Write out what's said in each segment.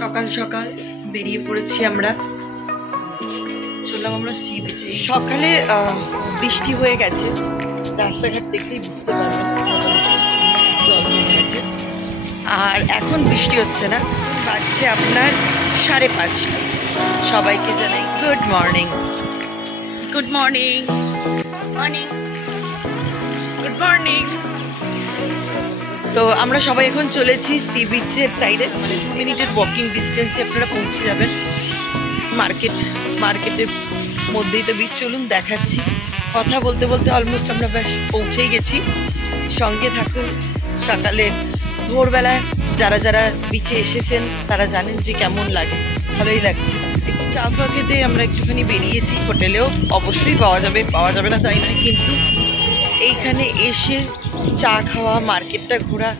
সকাল সকাল বেরিয়ে পড়েছি আমরা। চললাম আমরা সি বিচে সকালে বৃষ্টি হয়ে গেছে। রাস্তাঘাট দেখলেই বুঝতে পারবেন জল গেছে। আর এখন বৃষ্টি হচ্ছে না। বাজছে আপনার সাড়ে পাঁচটা। সবাইকে জানাই good morning good morning morning good morning তো আমরা সবাই এখন চলেছি সি বিচের সাইডে দু মিনিটের ওয়াকিং ডিস্টেন্সে আপনারা পৌঁছে যাবেন। মার্কেট মার্কেটের মধ্যেই তো বিচ চলুন দেখাচ্ছি। কথা বলতে বলতে অলমোস্ট আমরা ব্যাস পৌঁছেই গেছি। সঙ্গে থাকুন। সকালের ভোরবেলায় যারা যারা বিচে এসেছেন, তারা জানেন যে কেমন লাগে। ভালোই লাগছে। একটু চা ফা খেতে আমরা একটুখানি বেরিয়েছি হোটেলেও অবশ্যই পাওয়া যাবে পাওয়া যাবে না তাই নয়, কিন্তু এইখানে এসে চা খাওয়া মার্কেটটা ঘোরা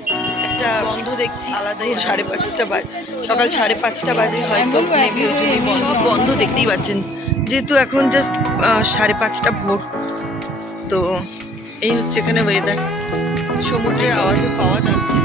একটা বন্ধ দেখছি আলাদাই সাড়ে পাঁচটা বাজে সকাল সাড়ে পাঁচটা বাজে হয়তো মেবি ওই জন্যই বন্ধ। বন্ধ। দেখতেই পাচ্ছেন। যেহেতু এখন জাস্ট সাড়ে পাঁচটা ভোর তো এই হচ্ছে এখানে ওয়েদার সমুদ্রের আওয়াজও পাওয়া যাচ্ছে।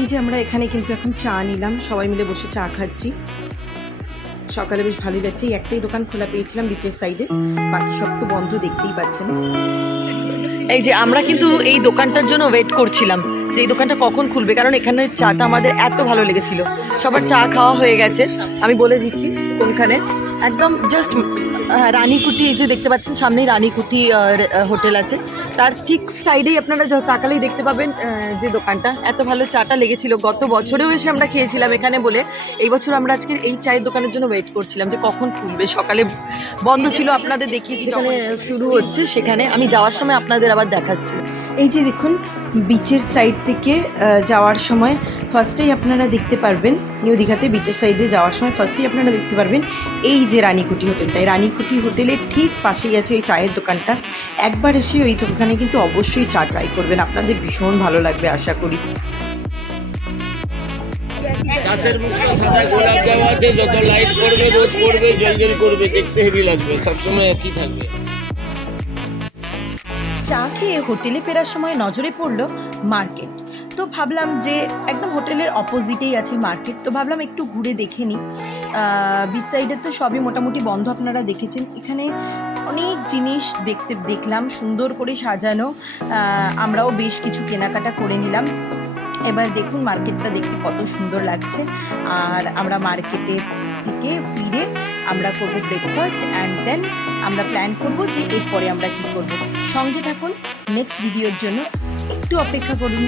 এই যে আমরা এখানে কিন্তু এখন চা নিলাম, সবাই মিলে বসে চা খাচ্ছি। সকালে বেশ ভালোই লাগছে, এই একটাই দোকান খোলা পেয়েছিলাম বিচের সাইডে বাকি সব তো বন্ধ, দেখতেই পাচ্ছেন। এই যে আমরা কিন্তু এই দোকানটার জন্য ওয়েট করছিলাম, যে এই দোকানটা কখন খুলবে, কারণ এখানে চাটা আমাদের এত ভালো লেগেছিল। সবার চা খাওয়া হয়ে গেছে, আমি বলে দিচ্ছি কোনখানে একদম জাস্ট রানীকুটি এই যে দেখতে পাচ্ছেন, সামনেই রানীকুটি হোটেল আছে। তার ঠিক সাইডেই আপনারা তাকালেই দেখতে পাবেন যে দোকানটা। এত ভালো চাটা লেগেছিল। গত বছরেও এসে আমরা খেয়েছিলাম এখানে বলে। এই বছর আমরা আজকে এই চায়ের দোকানের জন্য ওয়েট করছিলাম যে কখন খুলবে। সকালে বন্ধ ছিল, আপনাদের দেখিয়েছি যেখানে। শুরু হচ্ছে, সেখানে আমি যাওয়ার সময় আপনাদের আবার দেখাচ্ছি। এই যে দেখুন বিচের সাইড থেকে যাওয়ার সময় ফার্স্টেই আপনারা দেখতে পারবেন, নিউ দীঘাতে বিচের সাইডে যাওয়ার সময় ফার্স্টেই আপনারা দেখতে পারবেন, এই যে রানীকুটি হোটেলটা এই রানীকুটি হোটেলের ঠিক পাশেই আছে এই চায়ের দোকানটা। একবার এসে ওই দোকানে কিন্তু অবশ্যই চা ট্রাই করবেন। আপনাদের ভীষণ ভালো লাগবে আশা করি। গাছের মুখটা সাদা গোলাপ দেওয়া আছে যত লাইট করবে রোদ পড়বে জল জল করবে দেখতে হেভি লাগবে সবসময় একই থাকবে। চা খেয়ে হোটেলে ফেরার সময় নজরে পড়ল মার্কেট। ভাবলাম যে একদম হোটেলের অপোজিটেই আছে মার্কেট তো ভাবলাম একটু ঘুরে দেখে নিই। বিচ সাইডের তো সবই মোটামুটি বন্ধ আপনারা দেখেছেন। এখানে অনেক জিনিস দেখতে, দেখলাম, সুন্দর করে সাজানো। আমরাও বেশ কিছু কেনাকাটা করে নিলাম। এবার দেখুন মার্কেটটা দেখতে কত সুন্দর লাগছে। আর আমরা মার্কেটে থেকে ফিরে আমরা করব ব্রেকফাস্ট অ্যান্ড দেন আমরা প্ল্যান করব যে এরপরে আমরা কী করব। সঙ্গে থাকুন নেক্সট ভিডিওর জন্য একটু অপেক্ষা করুন।